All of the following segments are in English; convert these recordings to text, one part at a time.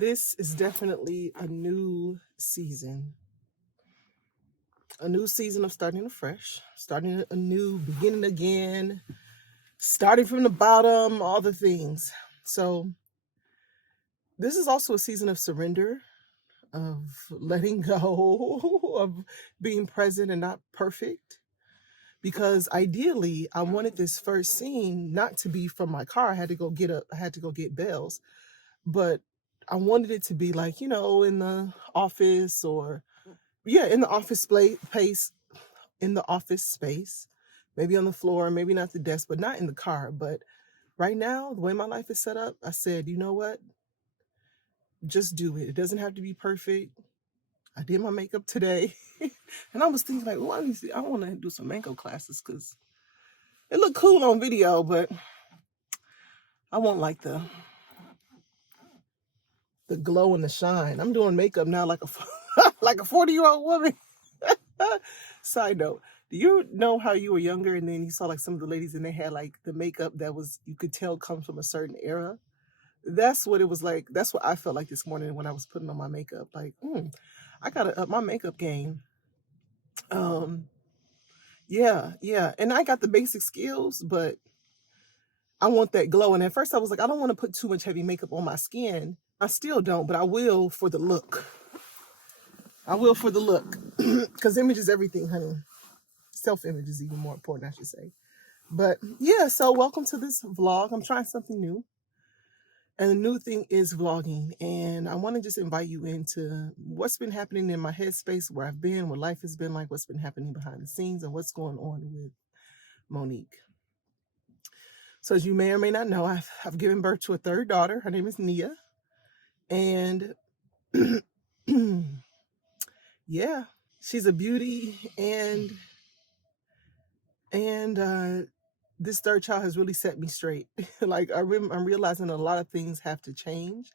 This is definitely a new season. A new season of starting afresh, starting anew, beginning again, starting from the bottom, all the things. So, this is also a season of surrender, of letting go, of being present and not perfect. Because ideally, I wanted this first scene not to be from my car. I had to go get bells, but I wanted it to be like, in the office or in the in the office space, maybe on the floor, maybe not the desk, but not in the car. But right now, the way my life is set up, I said, you know what? Just do it. It doesn't have to be perfect. I did my makeup today. And I was thinking like, well, I want to do some makeup classes because it looked cool on video, but I want like the glow and the shine. I'm doing makeup now like a like a 40-year-old woman. Side note, do you know how you were younger and then you saw like some of the ladies and they had like the makeup that was, you could tell comes from a certain era? That's what it was like. That's what I felt like this morning when I was putting on my makeup. Like, I gotta up my makeup game. Um, yeah. And I got the basic skills, but I want that glow. And at first I was like, I don't want to put too much heavy makeup on my skin. I still don't, but I will for the look. Because image is everything, honey. Self-image is even more important, I should say. But yeah, so welcome to this vlog. I'm trying something new. And the new thing is vlogging. And I want to just invite you into what's been happening in my headspace, where I've been, what life has been like, what's been happening behind the scenes, and what's going on with Monique. So as you may or may not know, I've given birth to a third daughter. Her name is Nia. And yeah, she's a beauty. And this third child has really set me straight. Like I'm realizing a lot of things have to change,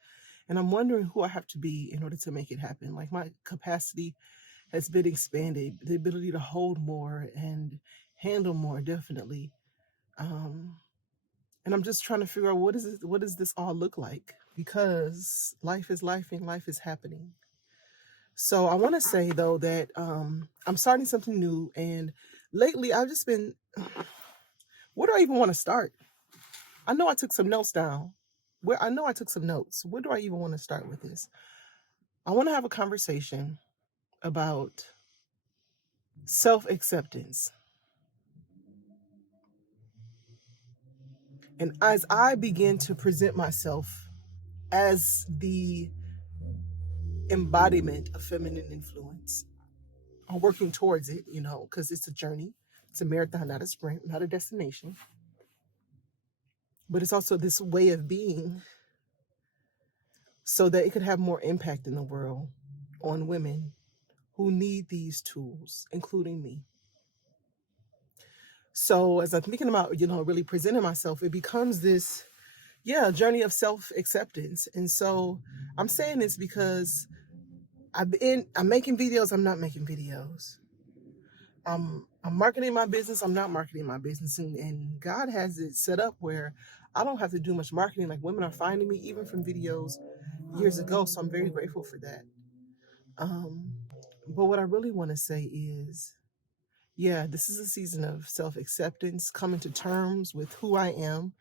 and I'm wondering who I have to be in order to make it happen. Like my capacity has been expanded, the ability to hold more and handle more, definitely. And I'm just trying to figure out what does this all look like? Because life is life and life is happening. So I want to say though that I'm starting something new, and lately I've just been. Where do I even want to start? I know I took some notes down. Where do I even want to start with this? I want to have a conversation about self-acceptance. And as I begin to present myself as the embodiment of feminine influence, I'm working towards it, because it's a journey. It's a marathon, not a sprint, not a destination. But it's also this way of being so that it could have more impact in the world on women who need these tools, including me. So as I'm thinking about, really presenting myself, it becomes this, journey of self-acceptance. And so I'm saying this because I'm making videos, I'm not making videos. I'm marketing my business, I'm not marketing my business. And God has it set up where I don't have to do much marketing. Like women are finding me even from videos years ago. So I'm very grateful for that. But what I really want to say is, this is a season of self-acceptance, coming to terms with who I am,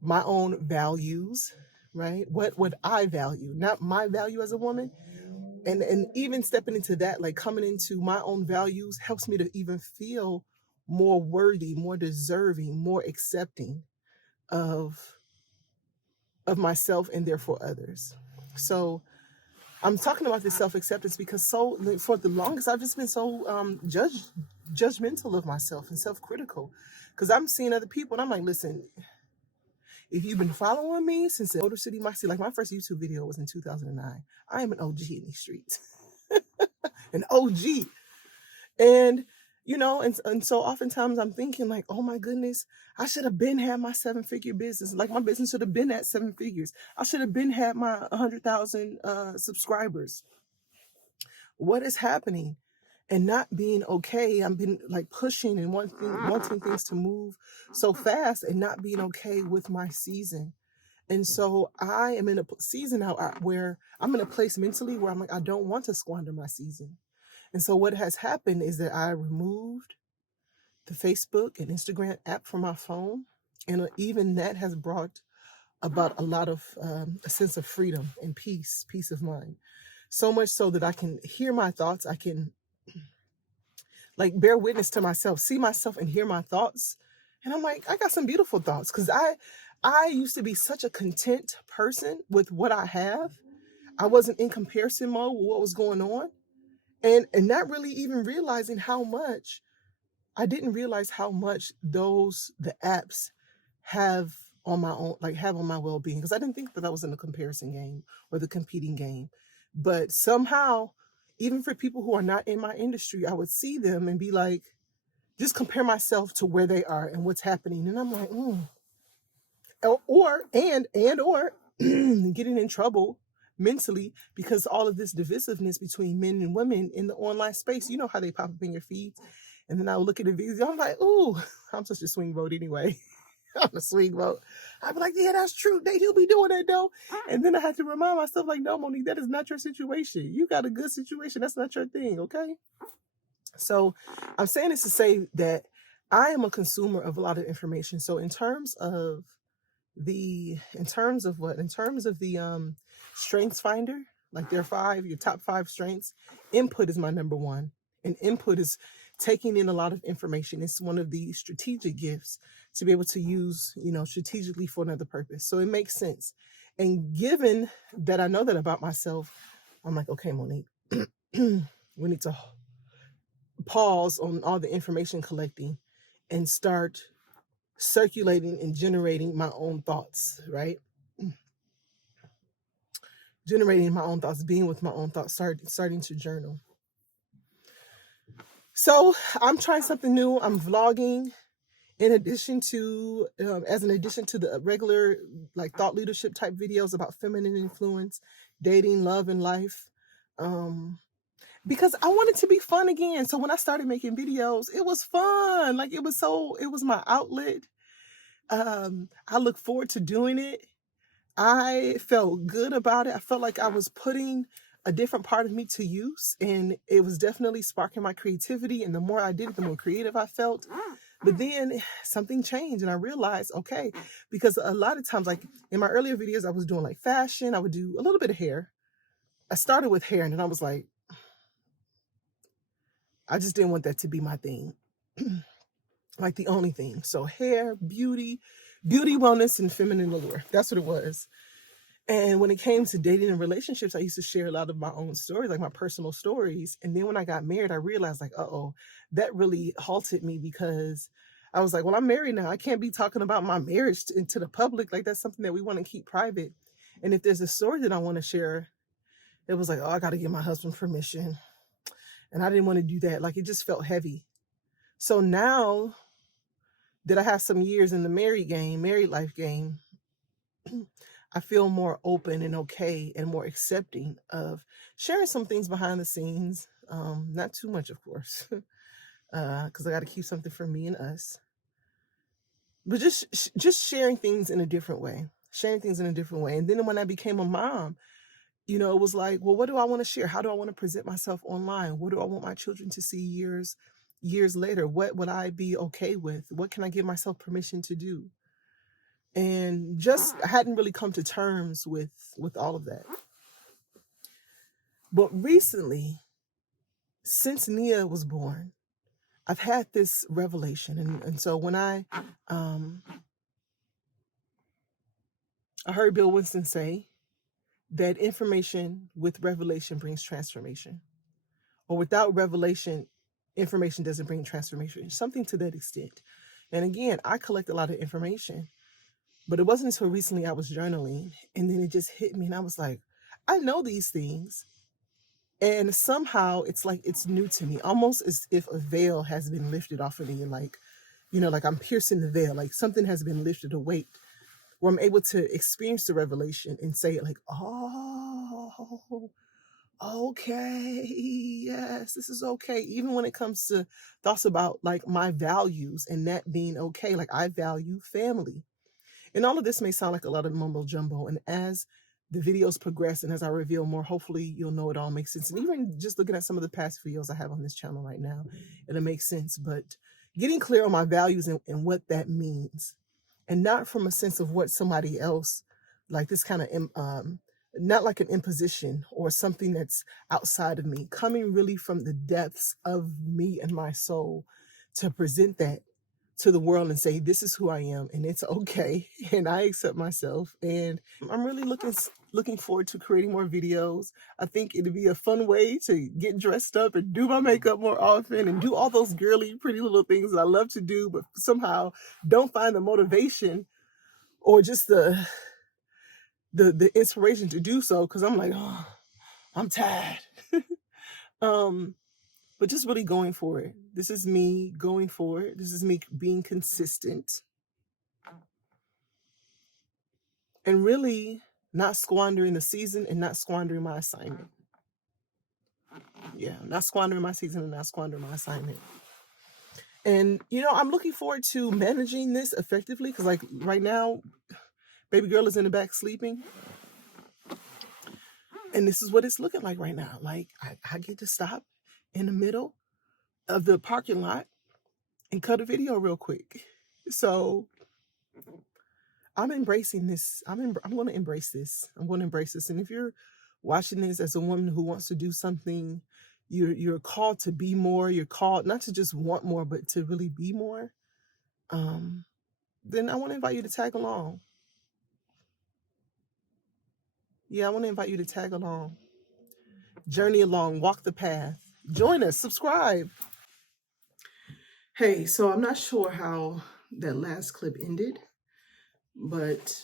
my own values, right? What I value, not my value as a woman. And even stepping into that, like coming into my own values helps me to even feel more worthy, more deserving, more accepting of myself and therefore others. So I'm talking about this self-acceptance because for the longest I've just been so judgmental of myself and self-critical, because I'm seeing other people and I'm like, listen, if you've been following me since the Motor City Moxie, like my first YouTube video was in 2009. I am an OG in these streets, an OG, and and so oftentimes I'm thinking like, oh my goodness, I should have been had my 7-figure business. Like my business should have been at 7 figures. I should have been had my 100,000 subscribers. What is happening? And not being okay. I've been like pushing and wanting things to move so fast and not being okay with my season. And so I am in a season now where I'm in a place mentally where I'm like, I don't want to squander my season. And so what has happened is that I removed the Facebook and Instagram app from my phone. And even that has brought about a lot of a sense of freedom and peace of mind. So much so that I can hear my thoughts. I can like bear witness to myself, see myself and hear my thoughts. And I'm like, I got some beautiful thoughts because I used to be such a content person with what I have. I wasn't in comparison mode with what was going on. And not really even realizing how much I didn't realize how much the apps have on my own, like have on my well-being. Because I didn't think that I was in the comparison game or the competing game. But somehow, even for people who are not in my industry, I would see them and be like, just compare myself to where they are and what's happening. And I'm like, or getting in trouble mentally because all of this divisiveness between men and women in the online space, you know how they pop up in your feeds. And then I would look at the videos, I'm like, ooh, I'm such a swing vote anyway. I'm a swing vote. I'd be like, yeah, that's true. They do be doing that though. And then I had to remind myself, like, no, Monique, that is not your situation. You got a good situation. That's not your thing, okay? So I'm saying this to say that I am a consumer of a lot of information. So in terms of the strengths finder, like your top 5 strengths, input is my number one. And input is taking in a lot of information. It's one of the strategic gifts to be able to use, strategically for another purpose. So it makes sense. And given that I know that about myself, I'm like, okay, Monique, we need to pause on all the information collecting and start circulating and generating my own thoughts, right? Generating my own thoughts, being with my own thoughts, starting to journal. So I'm trying something new. I'm vlogging in addition to, as an addition to the regular like thought leadership type videos about feminine influence, dating, love, and life. Because I wanted to be fun again. So when I started making videos, it was fun. Like it was my outlet. I look forward to doing it. I felt good about it. I felt like I was putting a different part of me to use, and it was definitely sparking my creativity. And the more I did it, the more creative I felt. But then something changed, and I realized, okay, because a lot of times, like in my earlier videos, I was doing like fashion. I would do a little bit of hair. I started with hair, and then I was like, I just didn't want that to be my thing. Like the only thing. So hair, beauty, wellness, and feminine allure. That's what it was. And when it came to dating and relationships, I used to share a lot of my own stories, like my personal stories. And then when I got married, I realized like, that really halted me because I was like, well, I'm married now. I can't be talking about my marriage to the public. Like that's something that we want to keep private. And if there's a story that I want to share, it was like, I got to give my husband permission. And I didn't want to do that. Like it just felt heavy. So now that I have some years in the married life game, I feel more open and okay and more accepting of sharing some things behind the scenes. Not too much, of course, because I got to keep something for me and us. But just sharing things in a different way. And then when I became a mom, it was like, well, what do I want to share? How do I want to present myself online? What do I want my children to see years later? What would I be okay with? What can I give myself permission to do? And just I hadn't really come to terms with all of that. But recently, since Nia was born, I've had this revelation. And so when I heard Bill Winston say that information with revelation brings transformation, or without revelation, information doesn't bring transformation, something to that extent. And again, I collect a lot of information, but it wasn't until recently I was journaling, and then it just hit me, and I was like, I know these things, and somehow it's like it's new to me, almost as if a veil has been lifted off of me, like, like I'm piercing the veil, like something has been lifted, a weight, where I'm able to experience the revelation and say it like, oh, okay, yes, this is okay. Even when it comes to thoughts about like my values and that being okay, like I value family. And all of this may sound like a lot of mumbo jumbo. And as the videos progress and as I reveal more, hopefully you'll know it all makes sense. And even just looking at some of the past videos I have on this channel right now, it'll make sense. But getting clear on my values and what that means, and not from a sense of what somebody else, like this kind of, not like an imposition or something that's outside of me, coming really from the depths of me and my soul to present that to the world and say, this is who I am and it's okay. And I accept myself. And I'm really looking forward to creating more videos. I think it'd be a fun way to get dressed up and do my makeup more often and do all those girly, pretty little things that I love to do, but somehow don't find the motivation or just the inspiration to do so. Cause I'm like, oh, I'm tired. But just really going for it. This is me going for it. This is me being consistent and really not squandering the season and not squandering my assignment. Yeah, not squandering my season and not squandering my assignment. And, you know, I'm looking forward to managing this effectively because, like, right now, baby girl is in the back sleeping. And this is what it's looking like right now. Like, I get to stop in the middle of the parking lot and cut a video real quick. So I'm embracing this. I'm going to embrace this. I'm going to embrace this. And if you're watching this as a woman who wants to do something, you're called to be more. You're called not to just want more, but to really be more. Then I want to invite you to tag along. Yeah, I want to invite you to tag along. Journey along, walk the path. Join us, subscribe. Hey, so I'm not sure how that last clip ended, but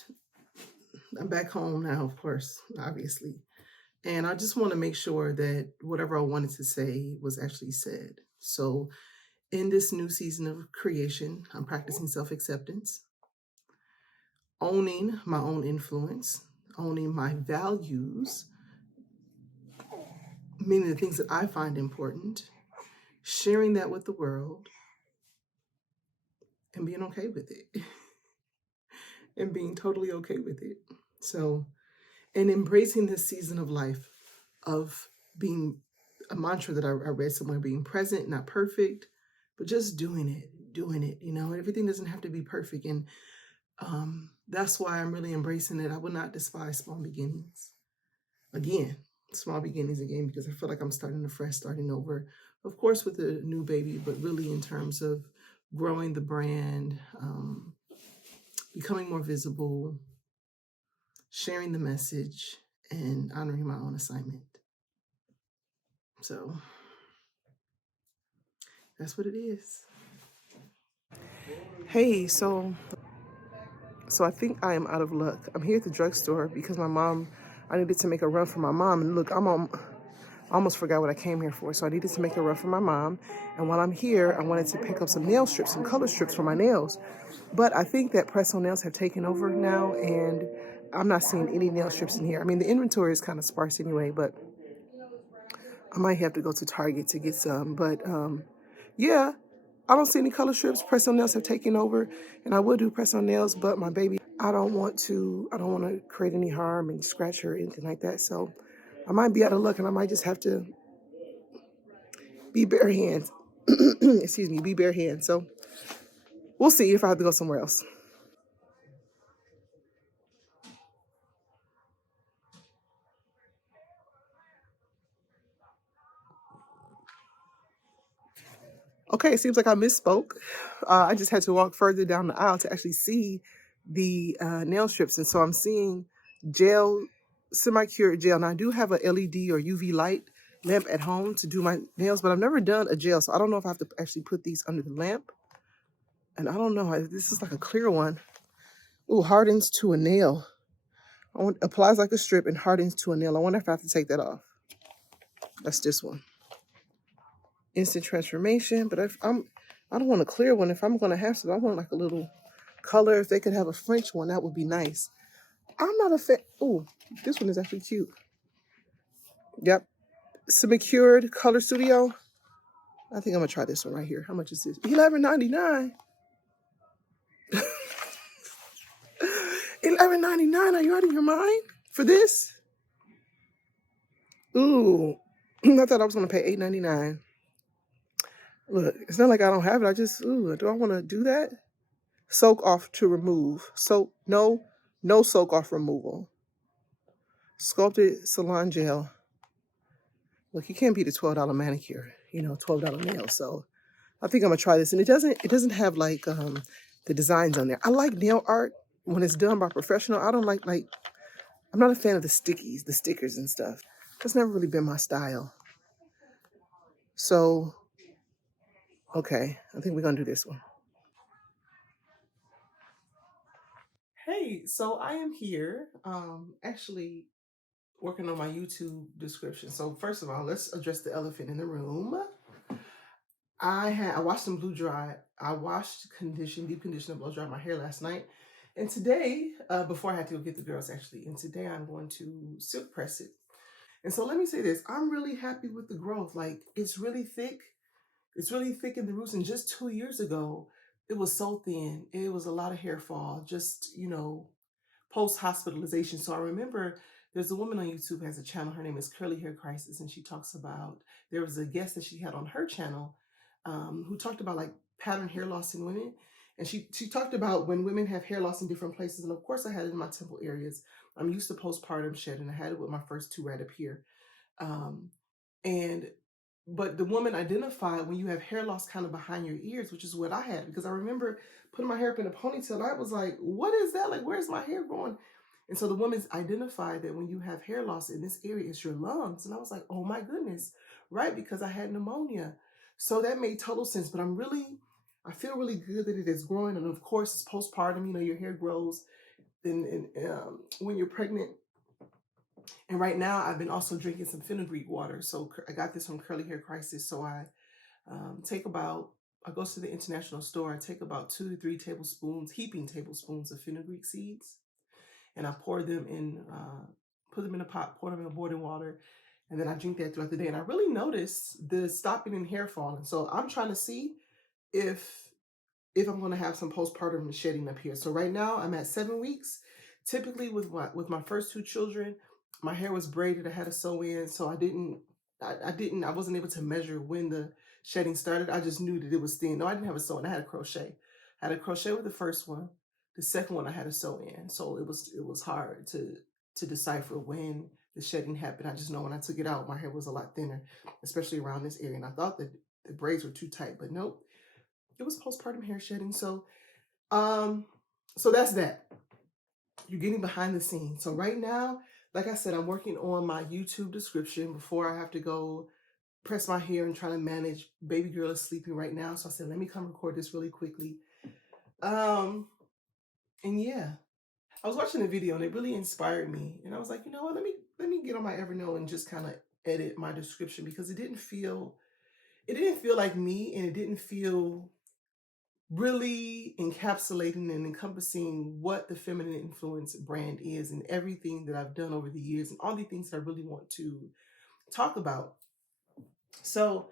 I'm back home now, of course, obviously. And I just want to make sure that whatever I wanted to say was actually said. So in this new season of creation, I'm practicing self-acceptance, owning my own influence, owning my values, meaning the things that I find important, sharing that with the world, and being okay with it. And being totally okay with it. So, and embracing this season of life of being a mantra that I read somewhere, being present, not perfect, but just doing it. You know, everything doesn't have to be perfect. And that's why I'm really embracing it. I will not despise small beginnings. Again, small beginnings again, because I feel like I'm starting afresh, starting over, of course, with a new baby, but really in terms of growing the brand, becoming more visible, sharing the message, and honoring my own assignment. So that's what it is. Hey, so I think I am out of luck. I'm here at the drugstore because I needed to make a run for my mom. And look, I almost forgot what I came here for. So I needed to make a run for my mom. And while I'm here, I wanted to pick up some nail strips, some color strips for my nails. But I think that press-on nails have taken over now, and I'm not seeing any nail strips in here. I mean, the inventory is kind of sparse anyway, but I might have to go to Target to get some. But yeah, I don't see any color strips. Press-on nails have taken over, and I will do press-on nails, but my baby, I don't want to create any harm and scratch her or anything like that. So I might be out of luck, and I might just have to be bare hands. Excuse me, be bare hands. So we'll see if I have to go somewhere else. Okay, it seems like I misspoke. I just had to walk further down the aisle to actually see the nail strips. And so I'm seeing gel, semi-cured gel. Now I do have a LED or UV light lamp at home to do my nails, but I've never done a gel. So I don't know if I have to actually put these under the lamp. And I don't know, this is like a clear one. Ooh, hardens to a nail. Applies like a strip and hardens to a nail. I wonder if I have to take that off. That's this one. Instant transformation, but I don't want a clear one. If I'm going to have to, I want like a little color. If they could have a French one, that would be nice. I'm not a fan. Oh, this one is actually cute. Yep. Semi-cured Color Studio. I think I'm going to try this one right here. How much is this? $11.99. $7.99. Are you out of your mind for this? Ooh, I thought I was gonna pay $8.99. Look, it's not like I don't have it. I just, ooh, do I want to do that? Soak off to remove. So no soak off removal. Sculpted salon gel. Look, you can't beat a $12 manicure, $12 nails. So I think I'm gonna try this. And it doesn't have like the designs on there. I like nail art when it's done by professional. I don't like I'm not a fan of the stickies, the stickers and stuff. That's never really been my style. So okay, I think we're gonna do this one. Hey, so I am here, actually working on my YouTube description. So first of all, let's address the elephant in the room. I washed and blew dry. I washed, deep condition, and blow dry my hair last night. And today, before I had to go get the girls actually, and today I'm going to silk press it. And so let me say this, I'm really happy with the growth. Like it's really thick. It's really thick in the roots. And just 2 years ago, it was so thin. It was a lot of hair fall, just, post hospitalization. So I remember there's a woman on YouTube who has a channel. Her name is Curly Hair Crisis, and she talks about, there was a guest that she had on her channel who talked about like pattern hair loss in women. And she talked about when women have hair loss in different places. And of course, I had it in my temple areas. I'm used to postpartum shedding. I had it with my first two right up here. Um, and but the woman identified when you have hair loss kind of behind your ears, which is what I had, because I remember putting my hair up in a ponytail. And I was like, what is that? Like, where's my hair going? And so the woman's identified that when you have hair loss in this area, it's your lungs. And I was like, oh my goodness, right? Because I had pneumonia. So that made total sense. But I feel really good that it is growing. And of course, it's postpartum, your hair grows when you're pregnant. And right now, I've been also drinking some fenugreek water. So I got this from Curly Hair Crisis. So I I go to the international store. I take about 2 to 3 heaping tablespoons of fenugreek seeds, and I pour them in, put them in a pot, pour them in boiling water, and then I drink that throughout the day. And I really notice the stopping in hair falling. So I'm trying to see if I'm going to have some postpartum shedding up here. So right now I'm at 7 weeks. Typically with my first two children, my hair was braided. I had a sew in, so I wasn't able to measure when the shedding started. I just knew that it was thin. No, I didn't have a sew in. I had a crochet. I had a crochet with the first one. The second one I had a sew in. So it was hard to decipher when the shedding happened. I just know when I took it out, my hair was a lot thinner, especially around this area. And I thought that the braids were too tight, but nope. It was postpartum hair shedding. Um, so that's that. You're getting behind the scenes. So right now, like I said, I'm working on my YouTube description before I have to go press my hair and try to manage. Baby girl is sleeping right now. So I said, let me come record this really quickly. And yeah, I was watching a video and it really inspired me. And I was like, you know what, let me get on my Evernote and just kind of edit my description, because it didn't feel like me, and it didn't feel really encapsulating and encompassing what the feminine influence brand is, and everything that I've done over the years, and all the things I really want to talk about. So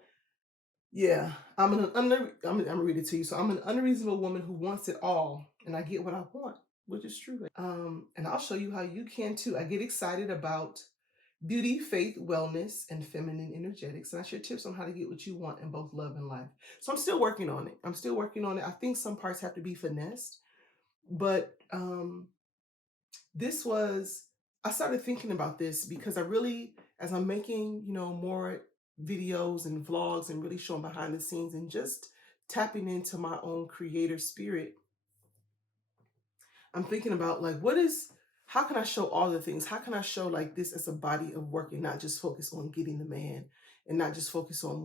yeah, I'm gonna read it to you. So I'm an unreasonable woman who wants it all, and I get what I want, which is true. And I'll show you how you can too. I get excited about beauty, faith, wellness, and feminine energetics. And I share tips on how to get what you want in both love and life. So I'm still working on it. I think some parts have to be finessed, but I started thinking about this because I really, as I'm making, more videos and vlogs and really showing behind the scenes and just tapping into my own creator spirit, I'm thinking about like, how can I show all the things? How can I show like this as a body of work and not just focus on getting the man and not just focus on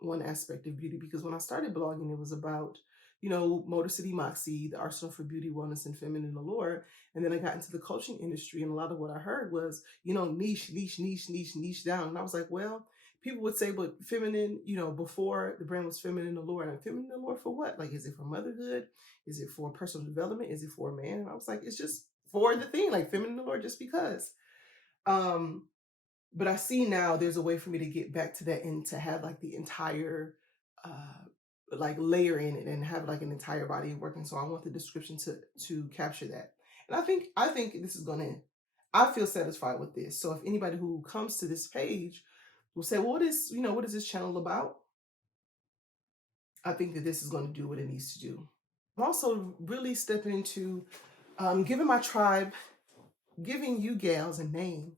one aspect of beauty? Because when I started blogging, it was about, Motor City Moxie, the arsenal for beauty, wellness, and feminine allure. And then I got into the coaching industry, and a lot of what I heard was, niche, niche, niche, niche, niche down. And I was like, well, people would say, but feminine, before the brand was feminine allure. And feminine allure for what? Like, is it for motherhood? Is it for personal development? Is it for a man? And I was like, it's just for the thing, like feminine allure, just because. But I see now there's a way for me to get back to that and to have like the entire like layer in it and have like an entire body working. So I want the description to capture that. And I think this is gonna. I feel satisfied with this. So if anybody who comes to this page will say, well, what is this channel about? I think that this is going to do what it needs to do. I'm also really stepping into giving my tribe, giving you gals a name.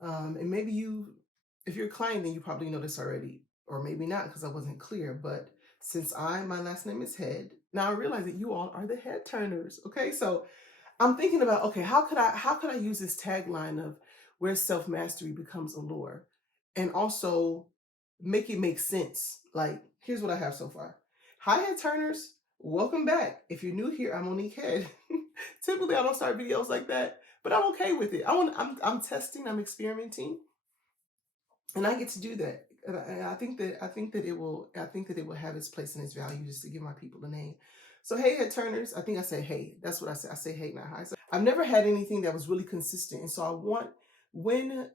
And maybe if you're a client, then you probably know this already, or maybe not because I wasn't clear. But since my last name is Head, now I realize that you all are the head turners. Okay, so I'm thinking about, okay, how could I use this tagline of where self-mastery becomes a lure, and also make it make sense. Like, here's what I have so far. Hi, head turners. Welcome back. If you're new here, I'm Monique Head. Typically, I don't start videos like that, but I'm okay with it. I'm testing, I'm experimenting, and I get to do that. And I think that it will have its place and its value, just to give my people a name. So hey, head turners. I think I say hey. That's what I say. I say hey, not hi. So I've never had anything that was really consistent, and so I want, when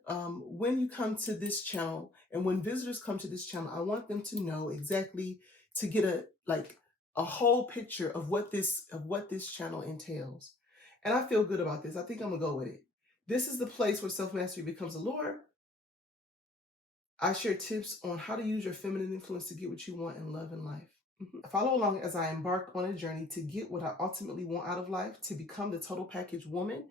you come to this channel and when visitors come to this channel, I want them to know exactly, to get a whole picture of what this channel entails. And I feel good about this. I think I'm gonna go with it. This is the place where self-mastery becomes a lure. I share tips on how to use your feminine influence to get what you want in love and life. Follow along as I embark on a journey to get what I ultimately want out of life, to become the total package woman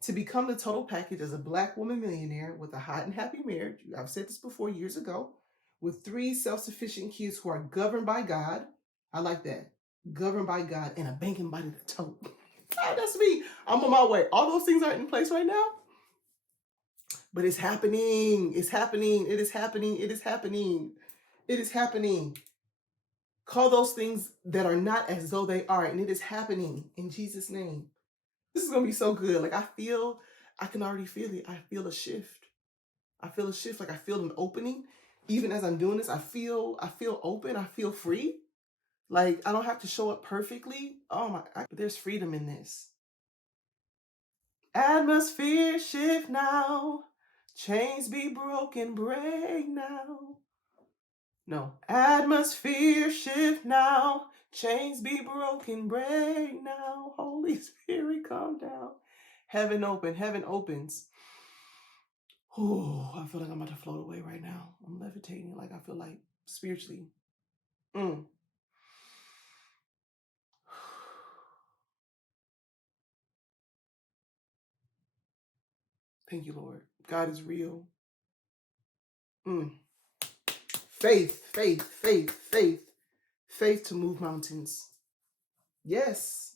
to become the total package as a Black woman millionaire with a hot and happy marriage. I've said this before years ago, with 3 self-sufficient kids who are governed by God. I like that. Governed by God, and a banking body to tote. That's me. I'm on my way. All those things aren't in place right now, but it's happening. It's happening. It is happening. It is happening. It is happening. Call those things that are not as though they are, and it is happening in Jesus' name. This is gonna be so good. Like, I can already feel it. I feel a shift. I feel a shift. Like, I feel an opening. Even as I'm doing this, I feel open. I feel free. Like, I don't have to show up perfectly. Oh my! But there's freedom in this. Atmosphere shift now. Chains be broken, break now. No. Atmosphere shift now. Chains be broken, break now. Holy Spirit, calm down. Heaven open. Heaven opens. Oh, I feel like I'm about to float away right now. I'm levitating. Like, I feel like spiritually. Thank you, Lord. God is real. Faith, faith, faith, faith. Faith to move mountains. Yes.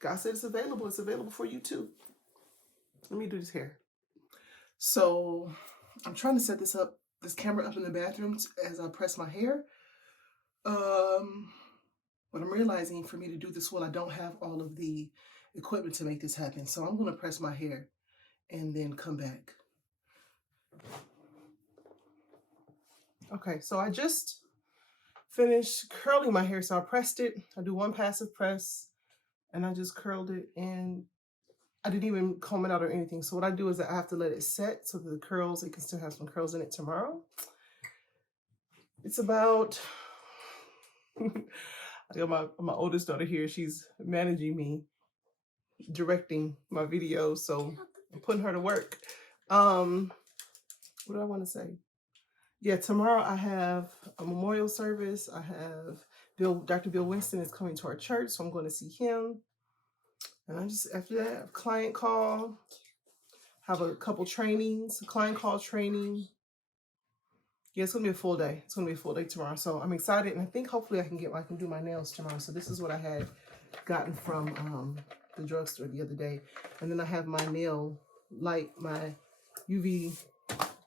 God said it's available. It's available for you too. Let me do this hair. So I'm trying to set this camera up in the bathroom as I press my hair. But I'm realizing, for me to do this well, I don't have all of the equipment to make this happen. So I'm going to press my hair and then come back. Okay, so I just finished curling my hair. So I pressed it. I do one passive press and I just curled it, and I didn't even comb it out or anything. So what I do is I have to let it set so that it can still have some curls in it tomorrow. It's about, I got my oldest daughter here. She's managing me, directing my videos. So I'm putting her to work. What do I want to say? Yeah, tomorrow I have a memorial service. I have Dr. Bill Winston is coming to our church, so I'm going to see him. And after that, a client call, have a couple trainings, a client call training. Yeah, it's gonna be a full day. It's gonna be a full day tomorrow. So I'm excited, and I think hopefully I can do my nails tomorrow. So this is what I had gotten from the drugstore the other day. And then I have my nail light, my UV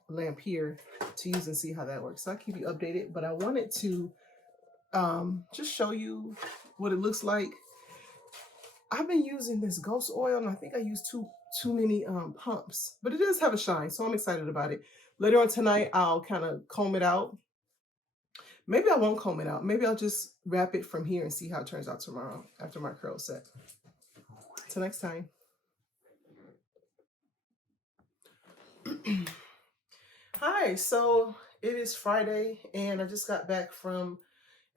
lamp here to use and see how that works. So I'll keep you updated, but I wanted to just show you what it looks like. I've been using this ghost oil, and I think I used too many pumps, but it does have a shine, so I'm excited about it. Later on tonight, I'll kind of comb it out. Maybe I won't comb it out. Maybe I'll just wrap it from here and see how it turns out tomorrow after my curl set. Till next time. Hi, so it is Friday, and I just got back from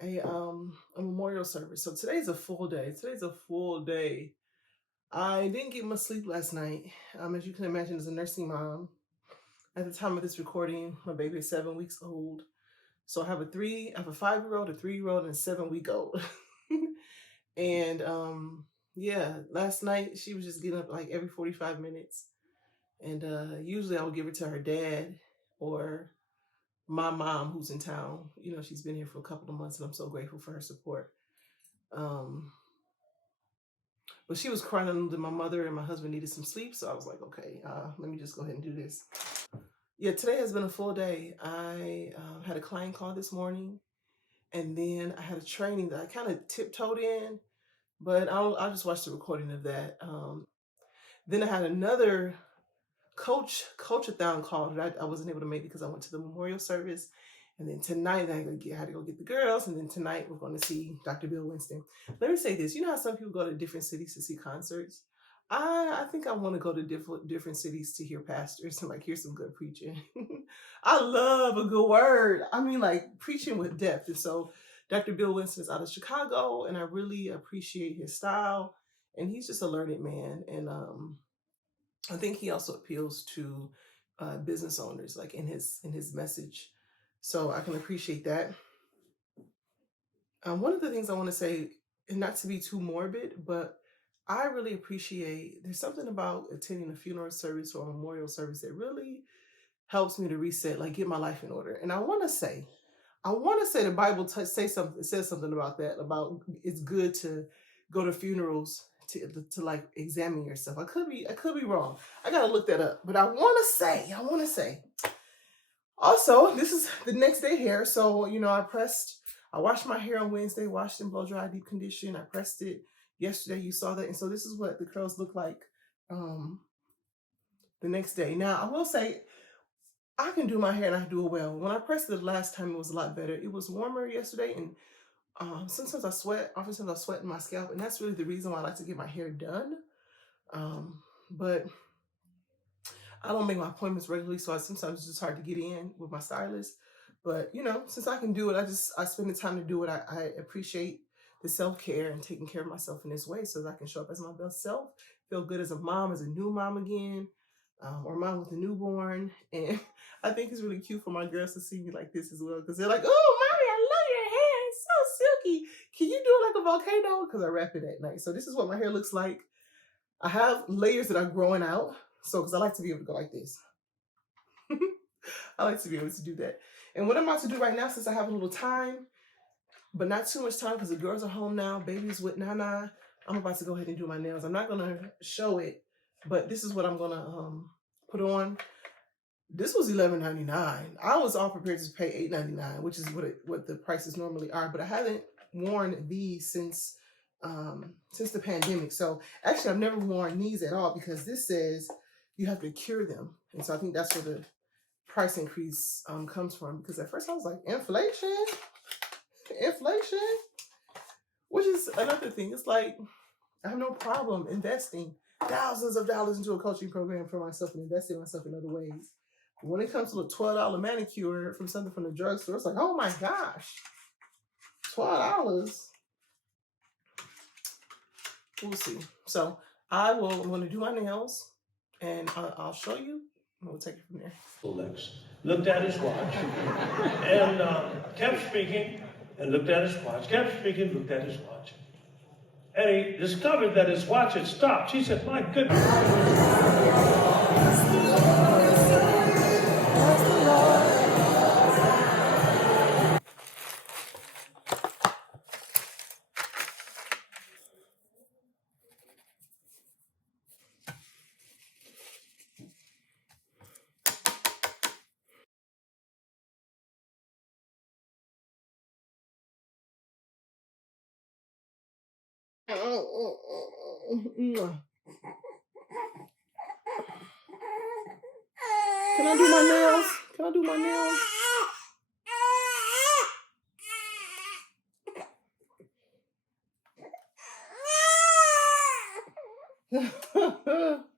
a memorial service. So today's a full day. I didn't get much sleep last night. As you can imagine, as a nursing mom, at the time of this recording, my baby is 7 weeks old. So I have a 5-year-old, a 3-year-old, and a 7-week-old. And yeah, last night she was just getting up like every 45 minutes. And usually I would give her to her dad or my mom who's in town. You know, she's been here for a couple of months and I'm so grateful for her support. But she was crying that my mother and my husband needed some sleep. So I was like, okay, let me just go ahead and do this. Yeah, today has been a full day. I had a client call this morning, and then I had a training that I kind of tiptoed in, but I'll just watch the recording of that. Then I had another coach-a-thon call that I wasn't able to make because I went to the memorial service. And then tonight I had to go get the girls. And then tonight we're going to see Dr. Bill Winston. Let me say this. You know how some people go to different cities to see concerts? I think I want to go to different cities to hear pastors and like hear some good preaching. I love a good word. I mean, like preaching with depth. And so Dr. Bill Winston is out of Chicago, and I really appreciate his style. And he's just a learned man. And I think he also appeals to business owners, like in his message. So I can appreciate that. One of the things I want to say, and not to be too morbid, but I really appreciate, there's something about attending a funeral service or a memorial service that really helps me to reset, like get my life in order. And I want to say the Bible says something about that, about it's good to go to funerals to like examine yourself. I could be wrong. I gotta look that up. But I want to say. Also, this is the next day hair. So, you know, I washed my hair on Wednesday, washed and blow dry, deep condition. I pressed it yesterday. You saw that. And so this is what the curls look like the next day. Now, I will say, I can do my hair and I do it well. When I pressed it the last time, it was a lot better. It was warmer yesterday, and sometimes I sweat. Oftentimes I sweat in my scalp, and that's really the reason why I like to get my hair done. But I don't make my appointments regularly, so sometimes it's just hard to get in with my stylist. But you know, since I can do it, I spend the time to do it. I appreciate the self-care and taking care of myself in this way, so that I can show up as my best self, feel good as a mom, as a new mom again, or mom with a newborn. And I think it's really cute for my girls to see me like this as well, because they're like, "Oh, mommy, I love your hair. It's so silky. Can you do it like a volcano?" Because I wrap it at night. So this is what my hair looks like. I have layers that are growing out. So, because I like to be able to go like this. I like to be able to do that. And what I'm about to do right now, since I have a little time, but not too much time because the girls are home now, baby's with Nana, I'm about to go ahead and do my nails. I'm not going to show it, but this is what I'm going to put on. This was $11.99. I was all prepared to pay $8.99, which is what the prices normally are, but I haven't worn these since the pandemic. So actually, I've never worn these at all because this says you have to cure them. And so I think that's where the price increase comes from, because at first I was like, inflation, which is another thing. It's like, I have no problem investing thousands of dollars into a coaching program for myself and investing myself in other ways. But when it comes to a $12 manicure from something from the drugstore, it's like, oh my gosh, $12. We'll see. So I'm going to do my nails, and I'll show you, and we'll take it from there. Lex looked at his watch and kept speaking, and looked at his watch, kept speaking, looked at his watch. And he discovered that his watch had stopped. He said, my goodness. Can I do my nails? Can I do my nails?